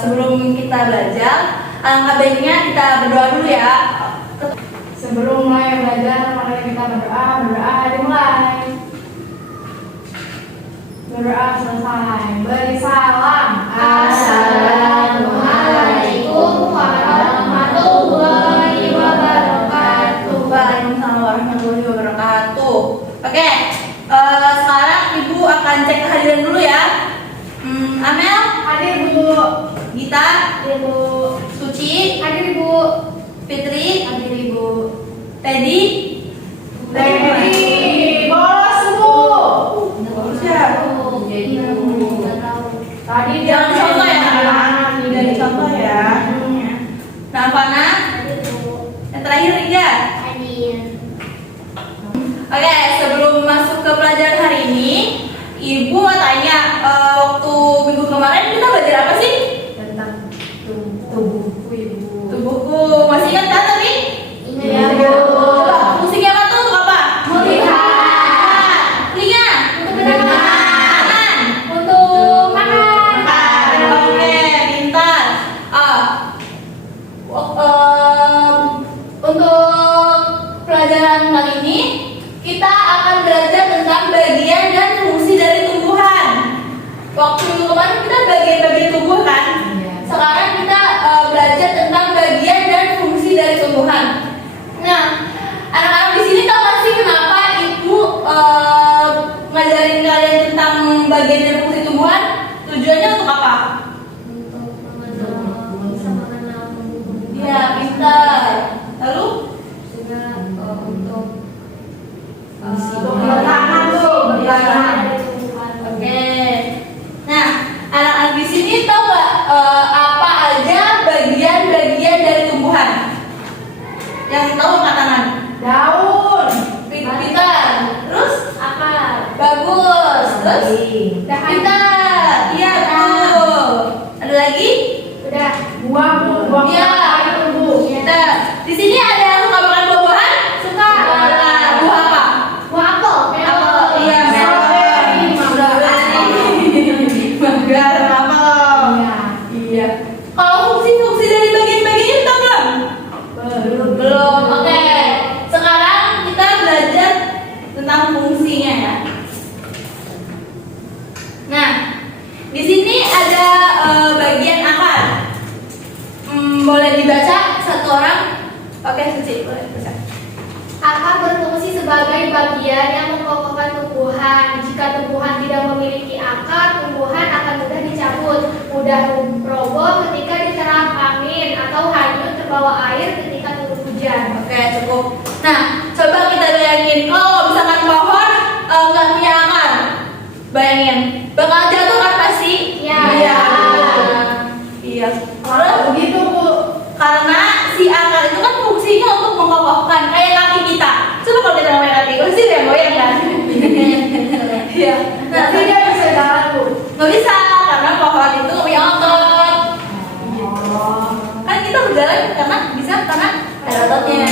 sebelum kita belajar, alangkah baiknya kita berdoa dulu ya. Sebelum mulai belajar, mari kita berdoa. Berdoa dimulai. Berdoa selesai. Beri salam. Assalamualaikum warahmatullahi wabarakatuh. Waalaikumsalam warahmatullahi wabarakatuh. Oke, sekarang Ibu akan cek kehadiran dulu ya. Amel, Hadir Bu. Gita, Hadir Bu. Suci, Hadir Bu. Fitri, Hadir Ibu. Teddy, Teddy. Bolos Bu. Tadi jangan contoh ya anak-anak, dari contoh ya. Nah, Fana, yang terakhir Riga. Oke, sebelum masuk ke pelajaran hari ini, Ibu mau tanya, waktu minggu kemarin kita belajar apa sih? tentang tubuhku Ibu. Tubuhku, masih ingat kan tadi? Iya, Bu. Coba, musiknya apa tuh? Untuk apa? Melihat. Telinga. Untuk mendengar. Tangan. Untuk makan. Makan. Oke, pintar. Untuk pelajaran kali ini kita akan belajar tentang bagian dan fungsi dari tumbuhan. Waktu kemarin kita bagian-bagian tubuh kan? Iya. Sekarang kita belajar tentang bagian dan fungsi dari tumbuhan. Nah, anak-anak di sini tahu nggak sih kenapa Ibu ngajarin kalian tentang bagian dan fungsi tumbuhan? Tujuannya untuk apa? Untuk bisa mengenal tumbuh. Ya, pintar. Lalu? Juga untuk Bertahan tuh, bertahan. Oke. Nah, anak-anak di sini tahu nggak apa aja bagian-bagian dari tumbuhan? Yang tahu angkat tangan. Daun. Pintar. Terus? akar. Bagus. Terus? Pintar. Iya, betul. Ada lagi? Udah. Buah Bu. Buah Iya. itu Bu. Kita di sini ada yang suka makan buah-buahan? Suka. Buah apa? Buah apel. Apel. Iya, Strawberry, mangga, apel. Iya. Iya. Kalau fungsi-fungsi dari bagian-bagian itu belum? Belum. Oke. Sekarang kita belajar tentang fungsinya ya. Nah, di sini ada bagian akar. Boleh dibaca satu orang? Oke, Suci, boleh baca. Akar berfungsi sebagai bagian yang mengokohkan tumbuhan. Jika tumbuhan tidak memiliki akar, tumbuhan akan mudah dicabut, mudah roboh ketika diterap angin, atau hanyut terbawa air ketika turun hujan. Oke, cukup. Nah, coba kita bayangin kalau misalkan pohon nggak punya akar, bayangin bakal jatuh kan pasti? Iya. Iya. Iya. Terus Begitu Bu. karena si akar itu kan fungsinya untuk mengokohkan kayak kaki kita. Coba kalau kita ngomongin kaki, pasti dia goyang kan? Iya. Nah, Nanti dia bisa jalan Bu. nggak bisa karena pohon itu nggak punya otot. Oh. Kan kita berjalan karena bisa karena ada ototnya.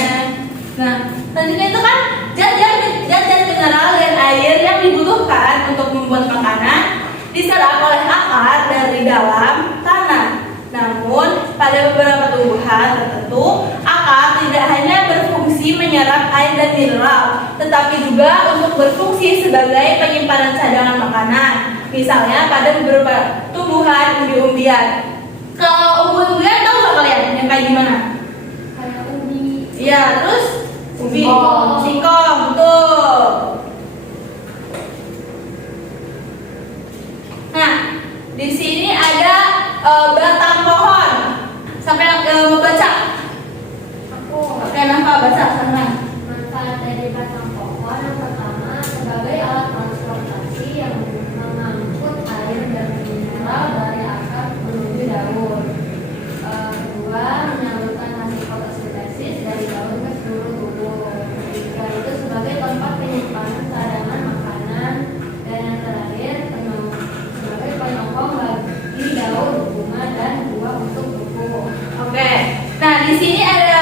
Nah, selanjutnya itu kan zat-zat mineral dan air yang dibutuhkan untuk membuat makanan diserap oleh akar dari dalam tanah. Namun, pada beberapa tumbuhan tertentu, akar tidak hanya berfungsi menyerap air dan mineral, tetapi juga untuk berfungsi sebagai penyimpanan cadangan makanan. Misalnya pada beberapa tumbuhan umbi-umbian. Kalau umbi-umbian tahu nggak kalian yang kayak gimana? Kayak ubi. Iya, terus ubi, Singkong. singkong, betul. Nah, di sini ada batang pohon. Sampai mau baca? Aku Oke, Nafa baca sana. manfaat dari batang pohon yang pertama sebagai alat transportasi yang mengangkut air dan mineral dari akar menuju daun. Kedua, menyalurkan hasil fotosintesis dari daun ke seluruh tubuh. Ketiga, itu sebagai tempat penyimpanan cadangan makanan. Dan yang terakhir, sebagai penyokong bagi daun, bunga, dan buah untuk tubuh. Oke. Nah, di sini ada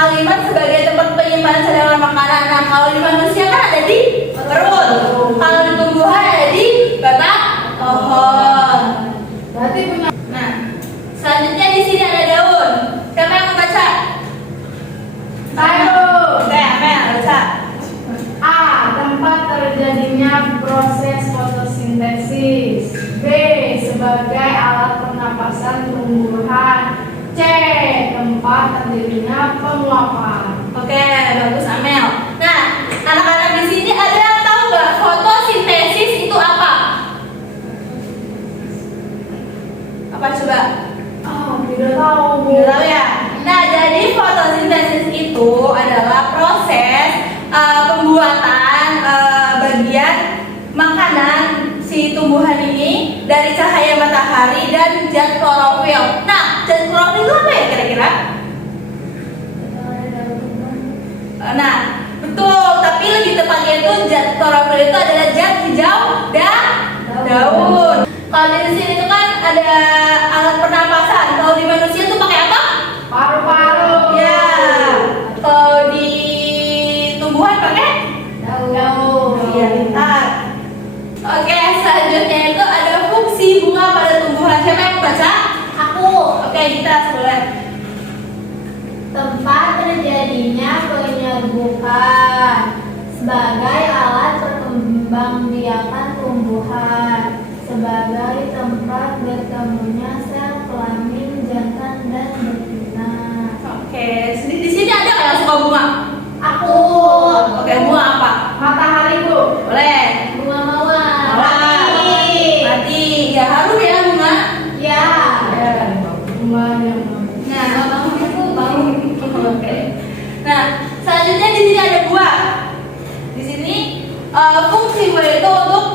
kalimat sebagai tempat penyimpanan cadangan makanan. Nah, kalau di manusia kan ada di perut. Kalau di tumbuhan ada di batang pohon. Berarti punya. Nah, Selanjutnya di sini ada daun. Siapa yang membaca? Saya. Oke, Amel baca. A. Tempat terjadinya proses fotosintesis. B. Sebagai alat pernapasan tumbuhan. C. Tempat terjadinya penguapan. Oke, bagus Amel. Nah, anak-anak di sini ada yang tahu nggak fotosintesis itu apa? Apa coba? Tidak tahu. Nggak tahu ya. Nah, jadi fotosintesis itu adalah proses pembuatan bagian makanan si tumbuhan ini dari cahaya matahari dan zat klorofil. Nah, zat klorofil itu apa ya kira-kira? Nah, betul. Tapi lebih tepatnya itu zat klorofil itu adalah zat hijau dan daun. Kalau di sini itu kan ada alat pernapasan. Kalau di manusia tuh pakai apa? Paru-paru. Ya. Kalau di tumbuhan pakai Daun. iya, pintar. Oke, selanjutnya itu ada fungsi bunga pada tumbuhan. Siapa yang membaca? Aku. Oke, kita boleh. Tempat terjadinya penyerbukan sebagai alat perkembangbiakan tumbuhan, sebagai tempat bertemunya sel kelamin jantan dan betina. Oke, di sini ada nggak yang suka bunga? Aku. Oke, bunga apa? Matahari, Bu. Boleh. Bunga mawar. Mawar. Mati. Ya harum ya bunga. Ya. Bunga yang Nah, aku bau. Oke. Nah, selanjutnya di sini ada buah. Di sini fungsi buah itu untuk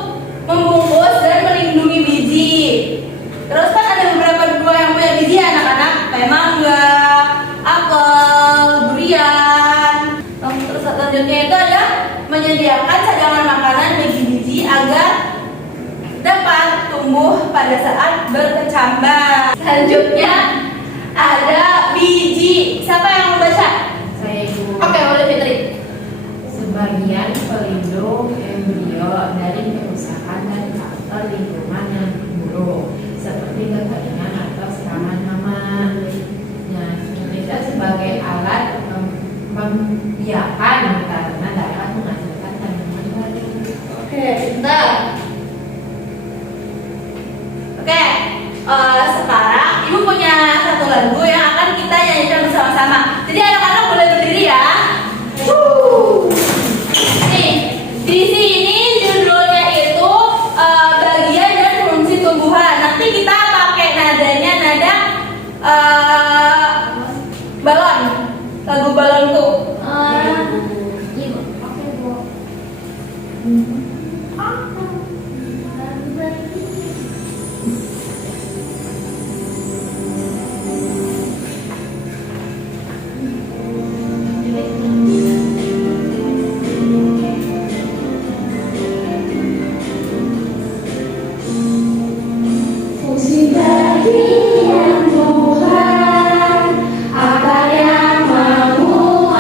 membungkus dan melindungi biji. Terus kan ada beberapa buah yang punya biji anak-anak, kayak mangga, apel, durian. Terus selanjutnya itu ada menyediakan cadangan makanan bagi biji agar dapat tumbuh pada saat berkecambah. Selanjutnya ada biji. Siapa yang membaca? Saya, Ibu. Oke, boleh Fitri. Sebagian pelindung embrio dari kerusakan dan faktor lingkungan yang buruk seperti kekeringan atau serangan hama. Nah, kita sebagai alat membiakan karena dapat menghasilkan tanaman baru. Oke, pintar. Oke, sekarang Ibu punya satu lagu yang akan kita nyanyikan bersama-sama. Jadi anak-anak boleh berdiri ya. Nih, di sini judulnya itu bagian dan fungsi tumbuhan. Nanti kita pakai nadanya nada balon, lagu balonku. Ibu. Oke, Bu. Fungsi bagian Tuhan, apa yang mau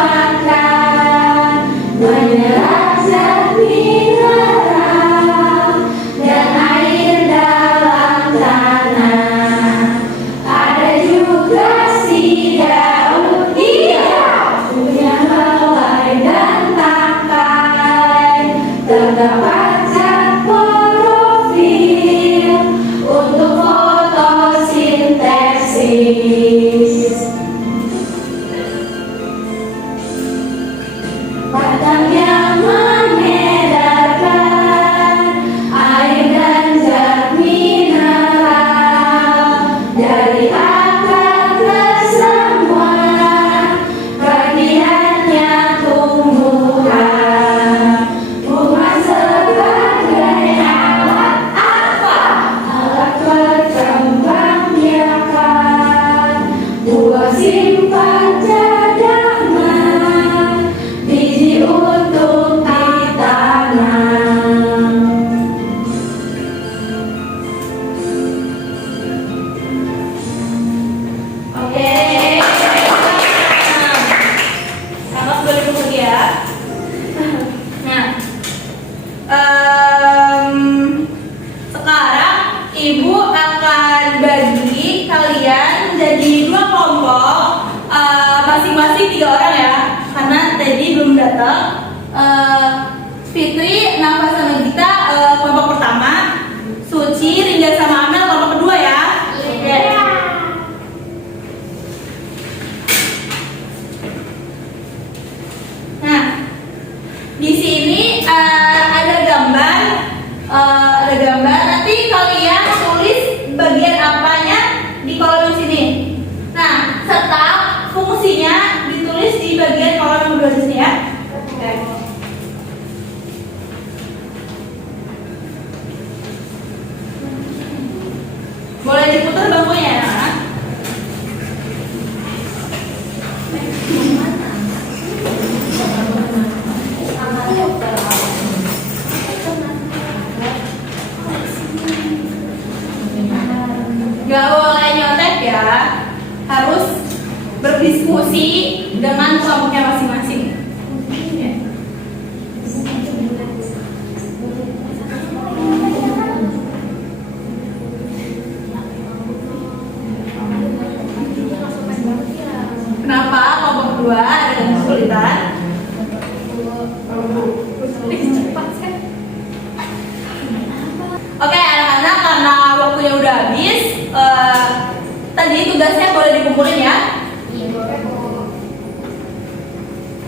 masih 3 orang ya, karena Teddy belum datang. Fitri, Nafa sama Gita kelompok pertama, Suci, Ringga sama Amel kelompok kedua ya. Oke. Nah, di sini ada gambar, nanti kalian tulis bagian apanya di kolom sini. Nah, serta fungsinya ditulis di bagian kolom yang kedua di sini ya. Oke. Boleh diputar bangkunya ya. Gak boleh nyontek ya, harus berdiskusi dengan kelompoknya masing-masing. Kenapa kelompok kedua ada kesulitan? Oke anak-anak, karena waktunya udah habis, tadi tugasnya boleh dikumpulin ya.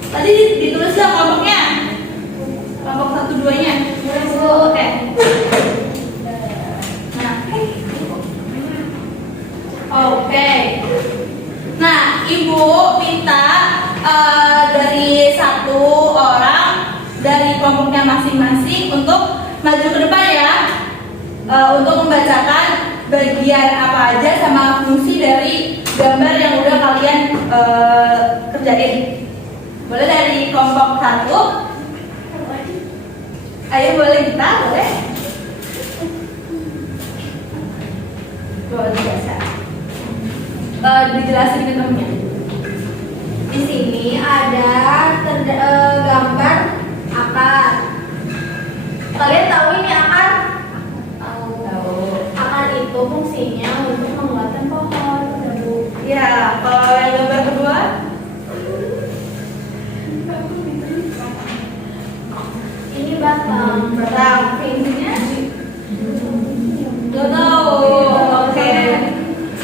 Tadi ditulis lah kelompoknya, kelompok 1-2-nya. Oke. Nah, oke. Nah, Ibu minta dari 1 orang dari kelompoknya masing-masing untuk maju ke depan ya, untuk membacakan bagian apa aja sama fungsi dari gambar yang udah kalian kerjain. Boleh dari kelompok 1. Ayo boleh kita, boleh. Boleh biasa. Dijelasin ke temennya. Di sini ada gambar akar. Kalian tahu ini akar? Tahu. Akar itu fungsinya untuk menguatkan pohon. Ya, kalau yang gambar kedua, Ini batang. batang. Fungsinya nggak tahu. Oke.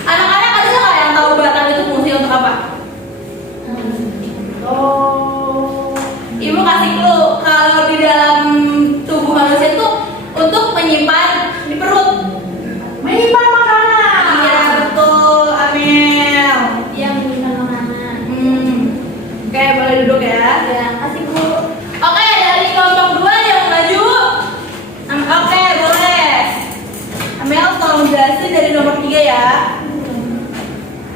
Anak-anak ada nggak yang tahu batang itu fungsi untuk apa? Oh. Ibu kasih clue, kalau di dalam tubuh manusia itu untuk menyimpan di perut. Menyimpan makanan. Iya betul, Amel. Yang menyimpan makanan. Oke, boleh duduk ya. Ya, kasih Bu. Oke, dari kelompok 2 yang maju. Oke, boleh. Amel tolong jelasin dari nomor 3 ya.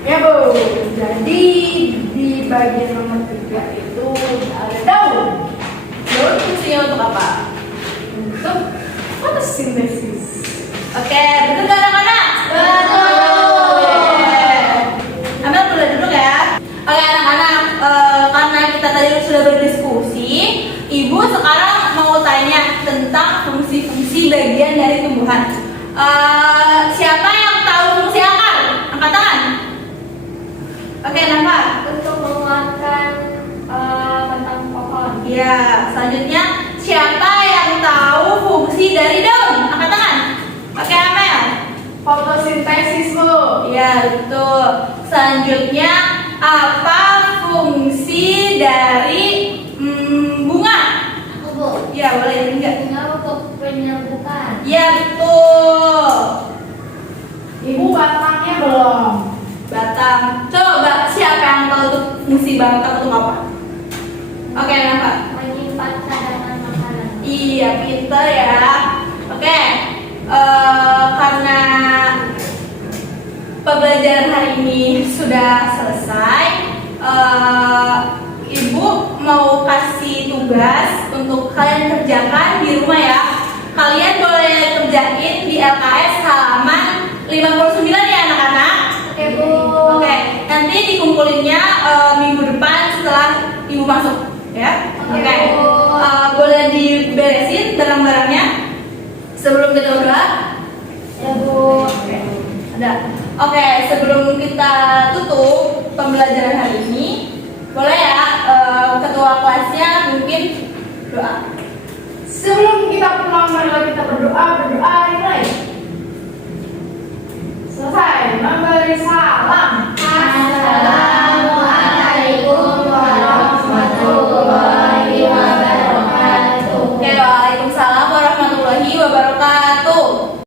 Ya Bu, jadi di bagian nomor 3 itu ada daun. Daun fungsinya untuk apa? Untuk fotosintesis. Oke, betul nggak anak-anak? Betul. Amel boleh duduk ya. Oke anak-anak, karena kita tadi sudah berdiskusi, Ibu sekarang mau tanya tentang fungsi-fungsi bagian dari tumbuhan. Siapa yang tahu fungsi akar? Angkat tangan. Oke, Nafa. Untuk menguatkan batang pohon. Ya, selanjutnya siapa yang tahu fungsi dari daun? Angkat tangan. Oke, Amel. Fotosintesis Bu. Ya, betul. Selanjutnya apa fungsi dari bunga? Aku Bu. Ya, boleh enggak? Tinggal untuk penyerbukan. Ya, betul. Ibu batangnya belum. Batang. Coba siapa yang tahu tuh fungsi batang untuk apa? Oke, Nafa. Menyimpan cadangan makanan. Iya, pintar ya. Oke, karena pembelajaran hari ini sudah selesai, Ibu mau kasih tugas untuk kalian kerjakan di rumah ya. Kalian boleh kerjain di LKS halaman 59 ya anak-anak. Oke Bu. Oke, nanti dikumpulinnya minggu depan setelah Ibu masuk ya. Oke. Boleh diberesin barang-barangnya sebelum kita udah. Ya Bu. Oke. Ada. Oke, sebelum kita tutup pembelajaran hari ini, Boleh ya ketua kelas